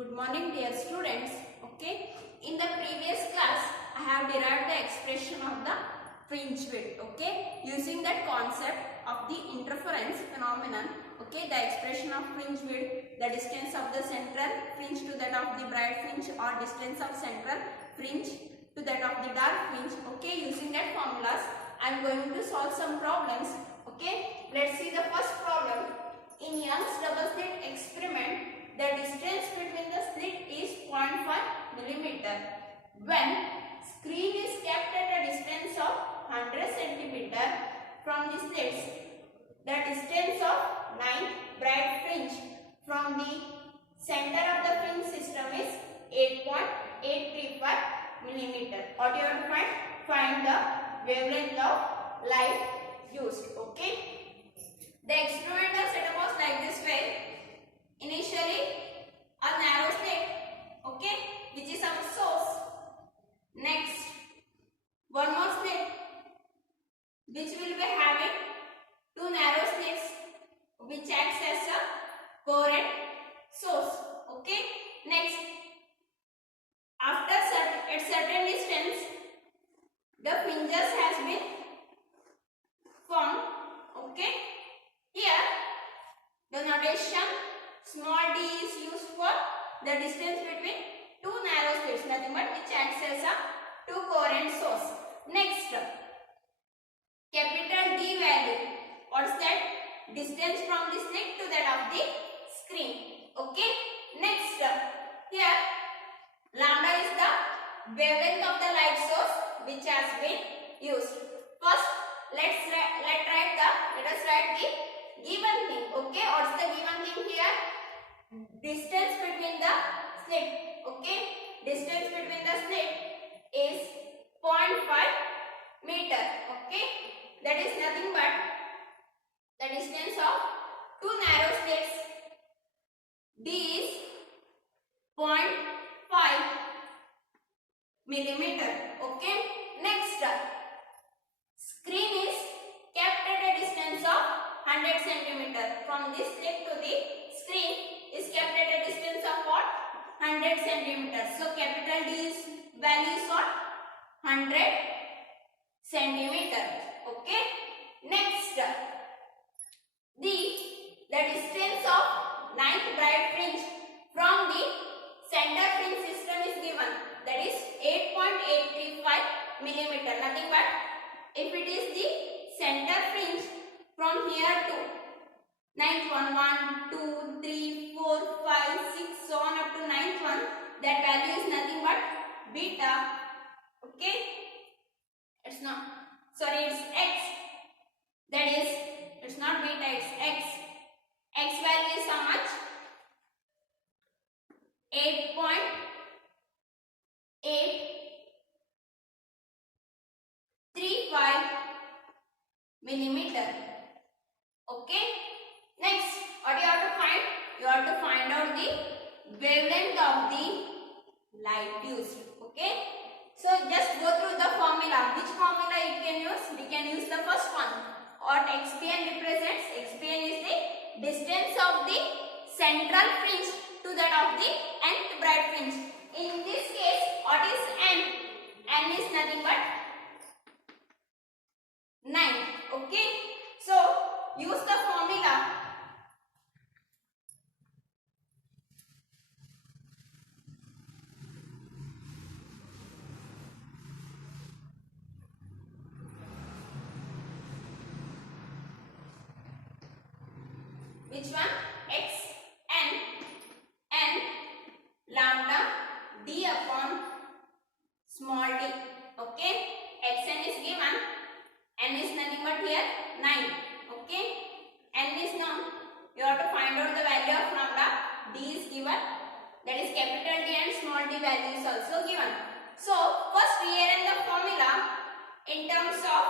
Good morning dear students. Okay, in the previous class I have derived the expression of the fringe width. Okay, using that concept of the interference phenomenon. Okay, the expression of fringe width, the distance of the central fringe to that of the bright fringe, or distance of central fringe to that of the dark fringe. Okay, using that formulas I am going to solve some problems. Okay, let's see the first problem. In Young's double slit experiment, the distance between the slit is 0.5 millimeter. When screen is kept at a distance of 100 centimeter from the slits, the distance of 9 bright fringe from the center of the fringe system is 8.835 millimeter. What you have to find? Find the wavelength of light used. Okay. The experiment was set up like this way. Initially, a narrow slit, okay, which is our source. Next, one more slit, which will be having two narrow slits, which acts as a coherent source. Okay. Next, after at certain distance, the fringes has been formed. Okay. Here, the notation small d is used for the distance between two narrow slits, nothing but which acts as a two coherent source. Next, capital D value. What's that? Distance from the slit to that of the screen. Okay. Next, here lambda is the wavelength of the light source which has been used. First, let us write the given thing. Okay, what's the given thing here? Distance between the slit. Okay, distance between the slit is 0.5 meter. Okay, that is nothing but the distance of two narrow slits. D is 0.5 millimeter. Okay, next, screen is kept at a distance of 100 centimeter from this slit to the screen is kept at a distance of what? 100 centimeters. So capital D's value is what? 100 centimeter. Okay. Next, the distance of 9th bright fringe from the center fringe system is given. That is 8.835 millimeter. Nothing but if it is the center fringe from here to 9th one, 1, 2, 3, 4, 5, 6, so on up to 9th one, that value is nothing but beta. Okay, it's not, sorry, it's x. That is, it's not beta, it's x. X value is how much? 8.835 millimeter. Okay. Next, what you have to find? You have to find out the wavelength of the light used. Okay. So just go through the formula. Which formula you can use? We can use the first one. What xpn represents? Xpn is the distance of the central fringe to that of the nth bright fringe. In this case, what is n? N is nothing but 9. Okay. So use the formula. Which one? X n lambda d upon small d. Okay. Xn is given. N is nothing but here 9. Okay. N is known. You have to find out the value of lambda. D is given. That is capital D and small d value is also given. So first rearrange the formula in terms of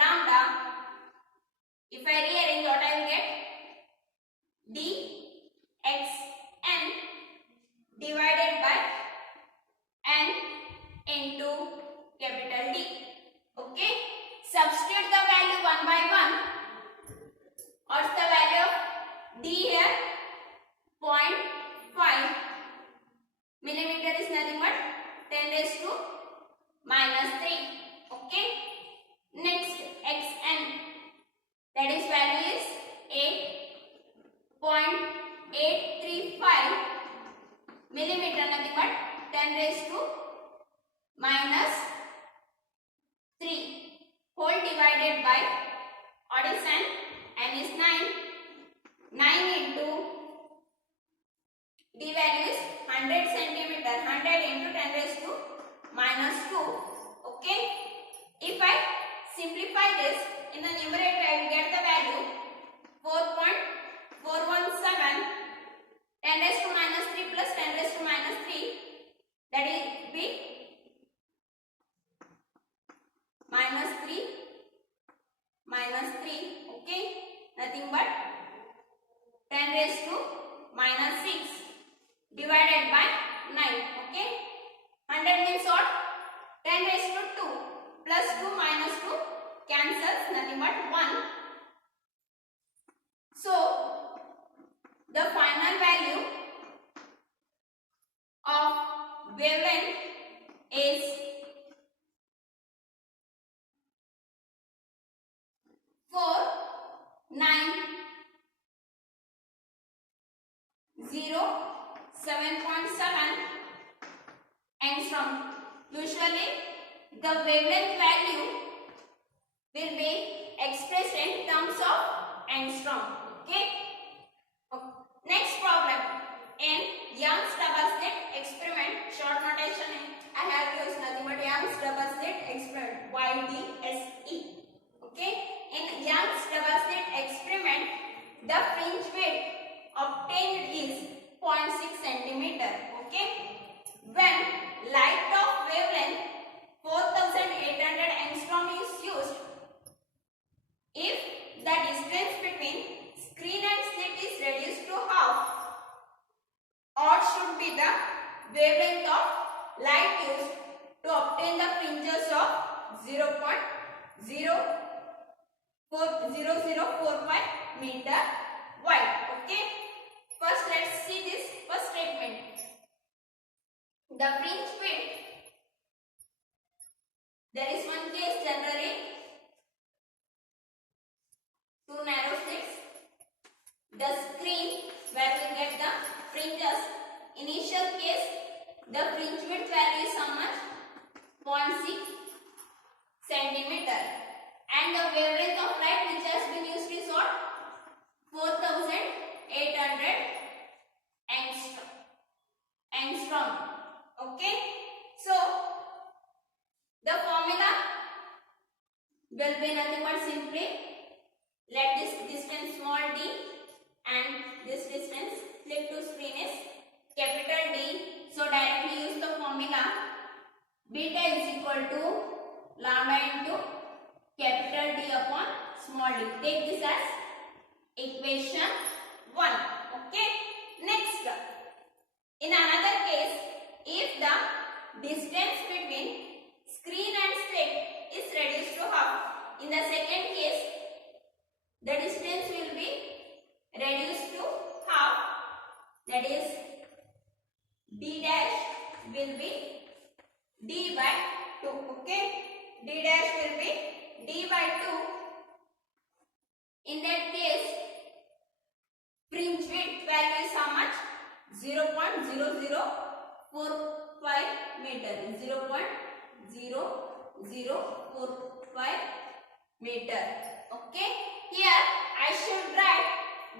lambda. If I rearrange, what I will get? D x n divided by n into capital D. Okay. Substitute the value one by one. What's the value of D here? 0.5 raised to minus 3. Okay. Next, xn, that is value is 8.835 millimeter, nothing but 10 raised to minus 3 whole divided by, what is n? N is 9. 9 into, d value is 100 centimeter. 100 into 10 raised to minus 2. Okay. If I simplify this in the numerator, I will get the value 4.417. 10 raised to minus 3 plus 10 raised to minus 3, that will be minus 3 minus 3. Okay. Nothing but 10 raised to minus 6 divided by 9. Okay. 100 means what? 10 raised to 2 plus 2 minus 2 cancels, nothing but 1. So the final value of wavelength is 7.7 angstrom. Usually the wavelength value will be expressed in terms of angstrom. Okay. Next problem. In Young's double slit experiment, short notation I have used nothing but Young's double slit experiment, YDSE. Okay. In Young's double slit experiment, the fringe width obtained is 0.6 centimeter. Okay. When light of wavelength 4800 angstrom is used, if the distance between screen and slit is reduced to half, or should be the wavelength of light used to obtain the fringes of 0.0045 meter wide. Okay. First let's see this first statement. The fringe width, there is one case generally two narrow slits. The screen where we get the fringes, initial case the fringe width value is how much? 0.6 centimeter, and the wavelength of light which has been used is what? 4800 angstrom. Okay. So the formula will be nothing but simply let this distance small d and this distance slit to screen is capital D. So directly use the formula beta is equal to lambda into capital D upon small d. Take this as equation 1. Okay. Next, in another case, if the distance between screen and slit is reduced to half, in the second case the distance will be reduced to half, that is d dash will be d by 2. Okay. D dash will be d by 2. In that case fringe width value is how much? 0.0045 meter. 0.0045 meter. Okay. Here I should write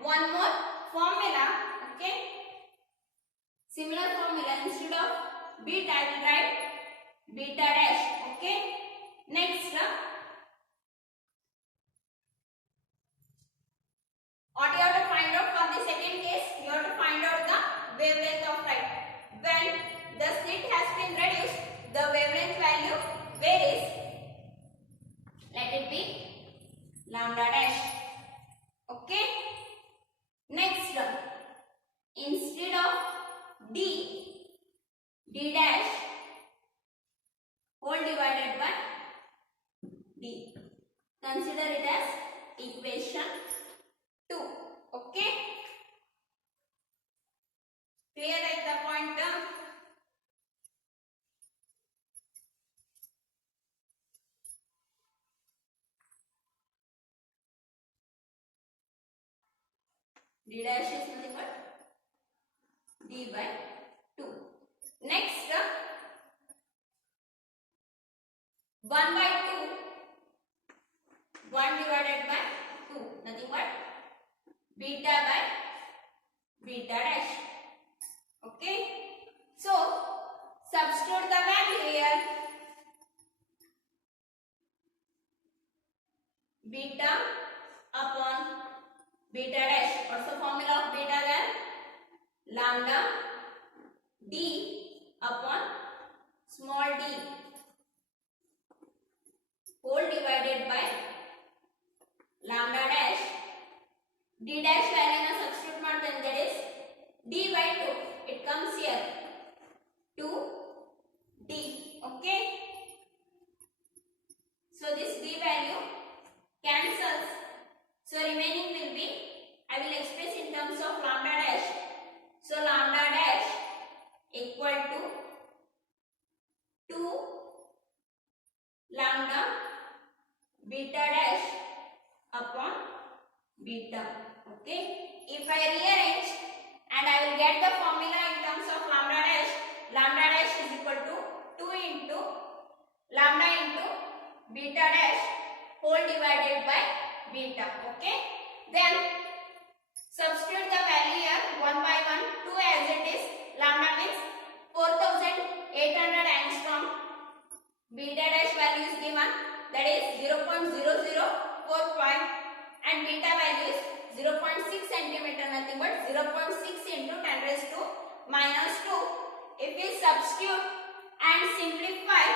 one more formula. Okay. Similar formula, instead of beta I will write beta dash. Okay. Next, what you have to find out for the second case? You have to find out the wavelength of light. When the slit has been reduced, the wavelength value varies. Let it be lambda dash. Okay. Next, instead of d dash whole divided by d. Consider it as equation 2. Okay. Clear at the point? D dash is nothing but D by 2. Next, 1 by 2, 1 divided by 2, nothing but beta by beta dash. Okay, so substitute the value here. Beta upon beta dash. What's the formula of beta then? Lambda d upon small d whole divided by lambda dash. D dash value na substitute ಮಾಡ್ತೇನೆ, that is d by 2. It comes here 2d. Okay, so this d value cancels, so remaining will be, I will express in terms of lambda dash. So lambda dash equal to 2 lambda beta dash upon beta. Okay, if I rearrange and I will get the formula in terms of lambda dash. Lambda dash is equal to 2 into lambda into beta dash whole divided by beta. Okay, then substitute the value here 1 by 1, 2 as it is. Lambda means 4800 angstrom. Beta dash value is given, that is 0.004 and beta value is 0.6 centimeter, nothing but 0.6 into 10 raised to minus 2. If we substitute and simplify,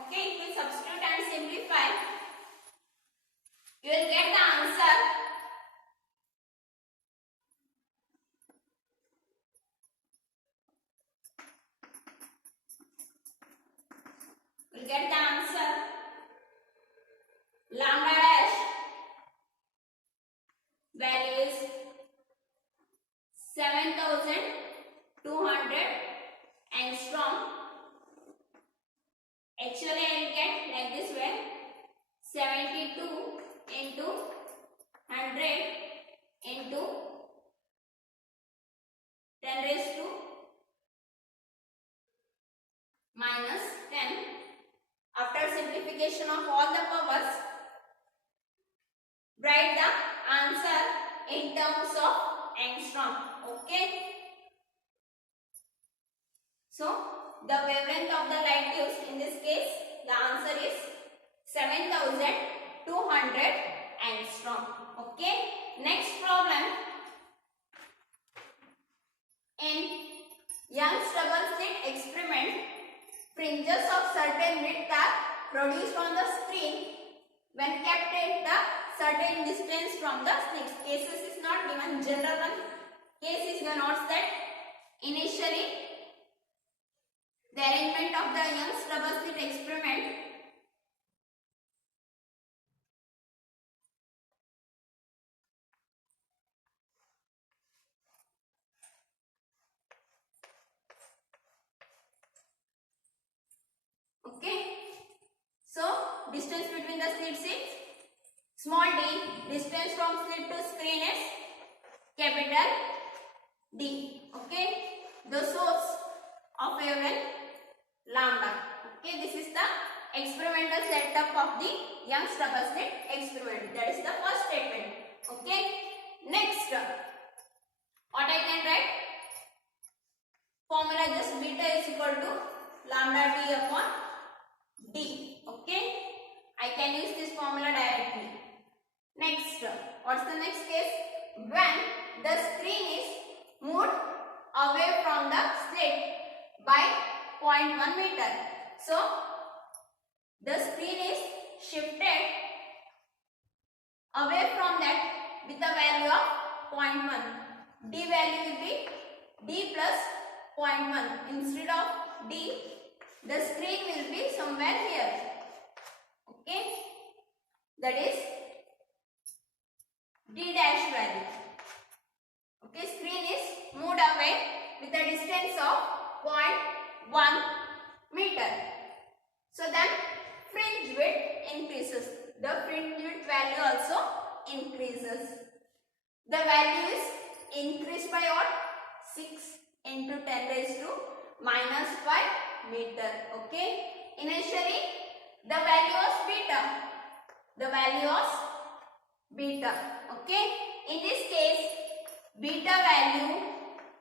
okay, if we substitute and simplify, you will get the answer. You will get the answer. Lambda dash value is 7200 angstrom. Actually, I will get like this way: 72 into 100 into 10 raised to minus 10. After simplification of all the powers, write the answer in terms of angstrom. Okay, so the wavelength of the light gives, in this case the answer is 7200 angstrom. Okay, next problem. In Young's double slit experiment, fringes of certain width are produced on the screen when kept at the certain distance from the slit. Cases is not given, general one case is denotes that initially the arrangement of the Young's double slit experiment okay. So distance between the slits is small d, distance from slit to screen is capital D. Okay, the source of wavelength lambda. Okay, this is the experimental setup of the Young's double slit experiment. That is the first statement. Okay, next what I can write? Formula just beta is equal to lambda d upon d. Okay, I can use this formula directly. Next, what's the next case? When the screen is moved away from the slit by 0.1 meter. So the screen is shifted away from that with a value of 0.1. D value will be d plus 0.1. Instead of d, the screen will be somewhere here. Okay, that is d dash value. Okay, screen is moved away with a distance of 0.1 meter. So then fringe width increases. The fringe width value also increases. The value is increased by what? 6 into 10 raised to minus 5 meter. Okay. Initially the value was beta. The value was beta. Okay. In this case, beta value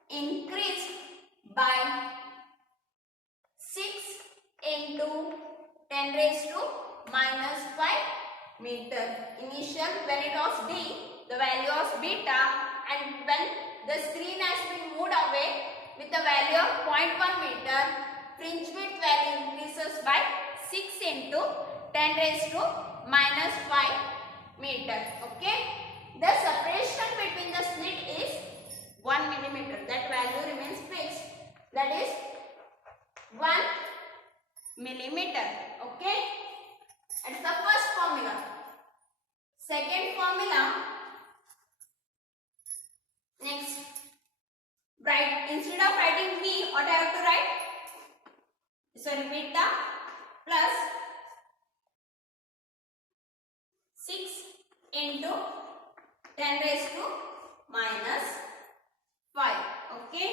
increased by 6 into 10 raised to minus 5 meter. Initial, when it was D, the value was beta, and when the screen has been moved away with the value of 0.1 meter, fringe width value increases by 6 into 10 raised to minus 5 meter. Okay. The separation between the slit is 1 millimeter. That value remains fixed. That is 1 millimeter. Okay. That's the first formula. Second formula. Next, write, instead of writing V, what I have to write? Sorry, beta plus 6 into 10 raised to minus 5. Okay.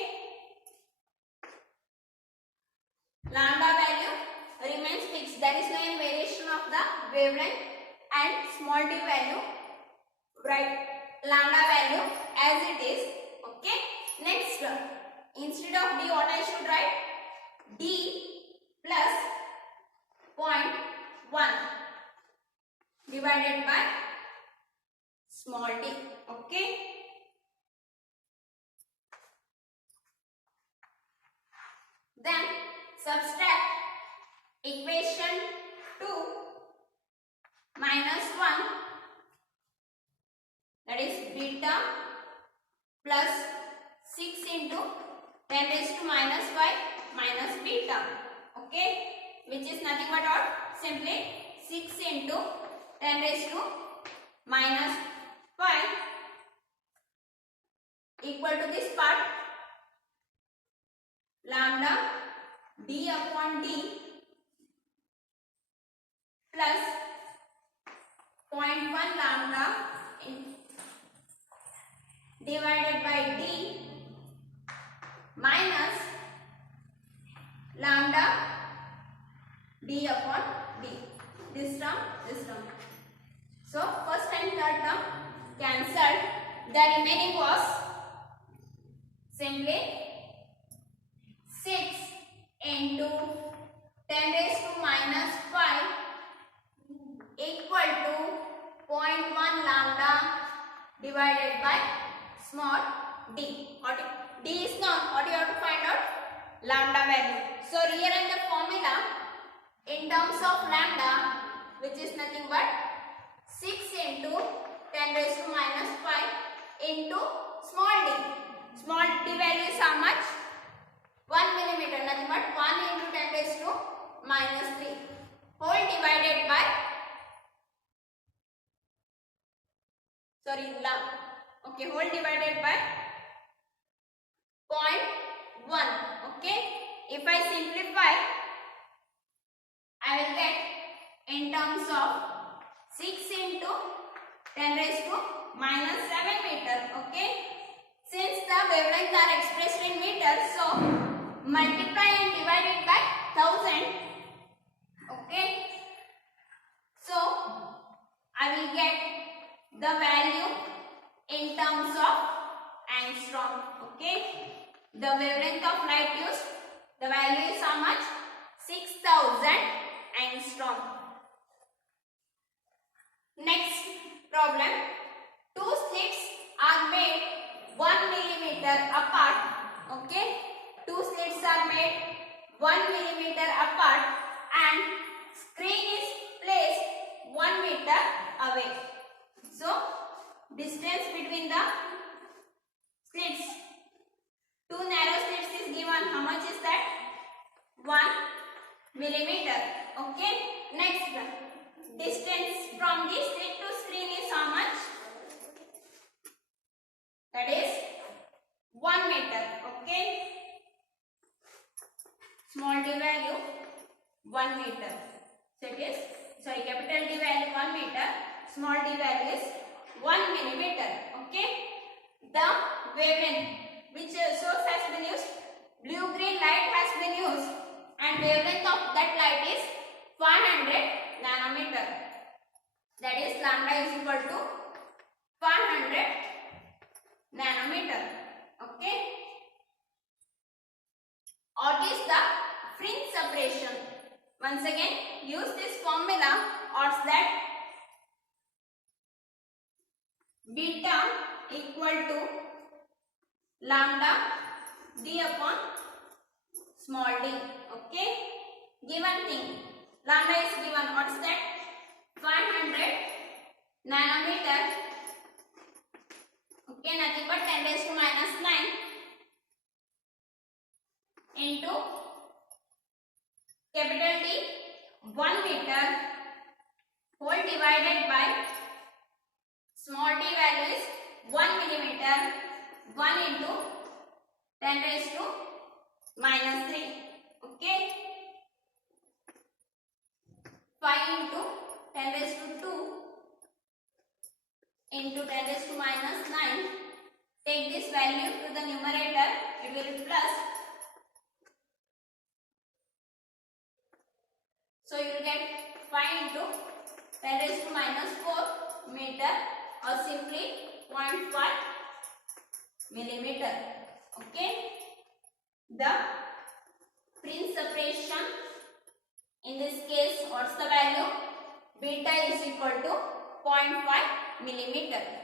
Lambda value remains fixed. There is no variation of the wavelength, and small d value, write lambda value as it is. Okay. Next, instead of d, what I should write? D plus 0.1 divided by small d. Okay. Then subtract equation 2 minus 1, that is beta plus 6 into 10 raised to minus 5 minus beta. Okay, which is nothing but what? Simply 6 into 10 raised to minus 5 equal to this part lambda d upon d plus 0.1 lambda divided by d minus lambda d upon d. This term, this term. So first and third term cancelled. The remaining was simply 6 into 10 raised to minus 5 equal to 0.1 lambda divided by small d. D is known. What you have to find out? Lambda value. So rearrange the formula in terms of lambda, which is nothing but 6 into 10 raised to minus 5 into small d. Small d value is how much? 1 millimeter. Nothing but 1 into 10 raised to minus 3 whole divided by, sorry, okay, whole divided by 0.1. Okay. If I simplify, I will get in terms of 6 into 10 raised to minus 7 meter. Okay. Since the wavelengths are expressed in meters, so multiply and divide it by 1000. Okay. So I will get the value in terms of angstrom. Okay. The wavelength of light used, the value is how much? 6000 angstrom. Next problem. Two slits are made 1 millimeter apart. Okay. Two slits are made 1 millimeter apart and screen is placed 1 meter away. So distance between the slits, two narrow slits is given. How much is that? 1 millimeter. Okay. Next, distance from this slit to screen is how much? That is 1 meter. Okay. Small d value 1 meter. So it is, sorry, capital D value 1 meter. Small d value is 1 millimeter. Okay. the wavelength, which source has been used, blue green light has been used, and wavelength of that light is 500 nanometer. That is lambda is equal to 500 nanometer. Okay. What is the fringe separation? Once again, use this formula. What's that? Beta equal to lambda d upon small d. Okay. Given thing. Lambda is given. What's that? 500 nanometer. Okay. Nothing but 10 raised to minus 9 into capital D 1 meter whole divided by small d value is 1 millimeter, 1 into 10 raised to minus 3. Okay. 5 into 10 raised to 2 into 10 raised to minus 9. Take this value to the numerator, it will be plus. So you will get 5 into 10 raised to minus 4 meter, or simply 0.5 millimeter. Okay. The fringe separation in this case, what's the value? Beta is equal to 0.5 millimeter.